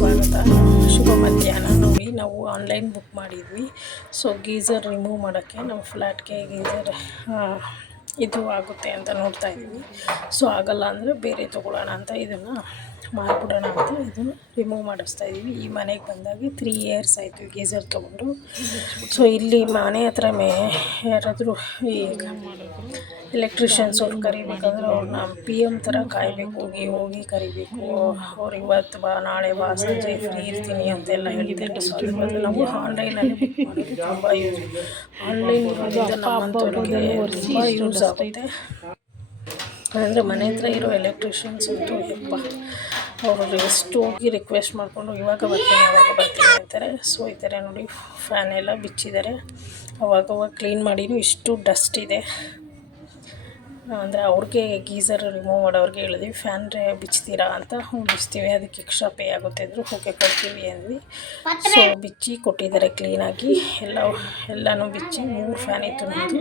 ಸ್ವಾಗತ. ಶುಭ ಮಧ್ಯಾಹ್ನ. ನೋಡಿ, ನಾವು ಆನ್ಲೈನ್ ಬುಕ್ ಮಾಡಿದ್ವಿ. ಸೊ ಗೀಝರ್ ರಿಮೂವ್ ಮಾಡೋಕ್ಕೆ ನಮ್ಮ ಫ್ಲ್ಯಾಟ್ಗೆ ಗೀಝರ್ ಇದು ಆಗುತ್ತೆ ಅಂತ ನೋಡ್ತಾ ಇದ್ದೀವಿ ಸೊ ಆಗಲ್ಲ ಅಂದರೆ ಬೇರೆ ತೊಗೊಳ್ಳೋಣ ಅಂತ ಇದನ್ನು ಮಾರ್ಬಿಡೋಣ ಅಂತ ಇದನ್ನು ರಿಮೂವ್ ಮಾಡಿಸ್ತಾ ಇದ್ದೀವಿ ಈ ಮನೆಗೆ ಬಂದಾಗ ತ್ರೀ ಇಯರ್ಸ್ ಆಯಿತು ಗೀಝರ್ ತೊಗೊಂಡು ಸೊ ಇಲ್ಲಿ ಮನೆ ಹತ್ರ ಮೇ ಯಾರಾದರೂ ಈ ಎಲೆಕ್ಟ್ರಿಷಿಯನ್ಸ್ ಅವ್ರು ಕರಿಬೇಕಂದ್ರೆ ಅವ್ರನ್ನ ಪಿ ಎಂ ಥರ ಕಾಯಬೇಕು ಹೋಗಿ ಹೋಗಿ ಕರಿಬೇಕು ಅವ್ರು ಇವತ್ತು ಬಾ ನಾಳೆ ಬಾ ಸಂಜೆ ಫ್ರೀ ಇರ್ತೀನಿ ಅಂತೆಲ್ಲ ಹೇಳ್ತಾರೆ ಸೊ ಬದಲು ನಾವು ಆನ್ಲೈನಲ್ಲಿ ತುಂಬ ಯೂಸ್ ಆನ್ಲೈನ್ ತುಂಬ ಯೂಸ್ ಆಗುತ್ತೆ. ಅಂದರೆ ಮನೆ ಹತ್ರ ಇರೋ ಎಲೆಕ್ಟ್ರಿಷಿಯನ್ಸ್ ಅಂತೂ ಯಪ್ಪ ಅವರು ಎಷ್ಟು ಹೋಗಿ ರಿಕ್ವೆಸ್ಟ್ ಮಾಡಿಕೊಂಡು ಇವಾಗ ಬರ್ತೀನಿ ಅವಾಗ ಬರ್ತೀನಿ ಅಂತಾರೆ. ಸೊ ಈ ಥರ ನೋಡಿ ಫ್ಯಾನ್ ಎಲ್ಲ ಬಿಚ್ಚಿದ್ದಾರೆ. ಅವಾಗವಾಗ ಕ್ಲೀನ್ ಮಾಡಿನೂ ಇಷ್ಟು ಡಸ್ಟ್ ಇದೆ. ಅಂದರೆ ಅವ್ರಿಗೆ ಗೀಝರ್ ರಿಮೂವ್ ಮಾಡೋರಿಗೆ ಹೇಳಿದ್ವಿ ಫ್ಯಾನ್ ರೇ ಬಿಚ್ತೀರಾ ಅಂತ ಹ್ಞೂ ಬಿಚ್ತೀವಿ ಅದಕ್ಕೆ ಎಕ್ಸ್ಟ್ರಾ ಪೇ ಆಗುತ್ತೆ ಅಂದರು ಓಕೆ ಕೊಡ್ತೀವಿ ಅಂದ್ವಿ. ಸೊ ಬಿಚ್ಚಿ ಕೊಟ್ಟಿದ್ದಾರೆ ಕ್ಲೀನಾಗಿ ಎಲ್ಲ ಎಲ್ಲನೂ ಬಿಚ್ಚಿ ಮೂರು ಫ್ಯಾನ್ ಇತ್ತು ನಮ್ಮದು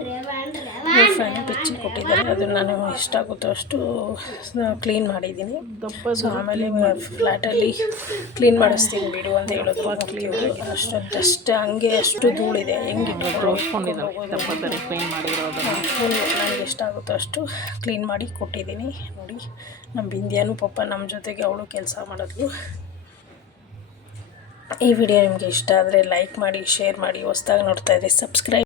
ಮೂರು ಫ್ಯಾನ್ ಬಿಚ್ಚಿ ಕೊಟ್ಟಿದ್ದಾರೆ ಅದು ನಾನು ಎಷ್ಟಾಗುತ್ತೋ ಅಷ್ಟು ಕ್ಲೀನ್ ಮಾಡಿದ್ದೀನಿ. ಸೊ ಆಮೇಲೆ ಫ್ಲ್ಯಾಟಲ್ಲಿ ಕ್ಲೀನ್ ಮಾಡಿಸ್ತೀನಿ ಬಿಡು ಅಂತ ಹೇಳೋದು ಕ್ಲೀನ್ ಅಷ್ಟು ಡಸ್ಟ್ ಹಂಗೆ ಅಷ್ಟು ಧೂಳಿದೆ ಹೆಂಗೆ ನನಗೆ ಎಷ್ಟಾಗುತ್ತೋ ಅಷ್ಟು ಕ್ಲೀನ್ ಮಾಡಿ ಕೊಟ್ಟಿದ್ದೀನಿ. ನೋಡಿ, ನಮ್ಮ ಬಿಂದಿಯಾನು ಪಾಪ ನಮ್ಮ ಜೊತೆಗೆ ಅವಳು ಕೆಲಸ ಮಾಡಿದ್ಲು. ಈ ವಿಡಿಯೋ ನಿಮಗೆ ಇಷ್ಟ ಆದರೆ ಲೈಕ್ ಮಾಡಿ ಶೇರ್ ಮಾಡಿ, ಹೊಸ್ದಾಗಿ ನೋಡ್ತಾ ಇದ್ದರೆ ಸಬ್ಸ್ಕ್ರೈಬ್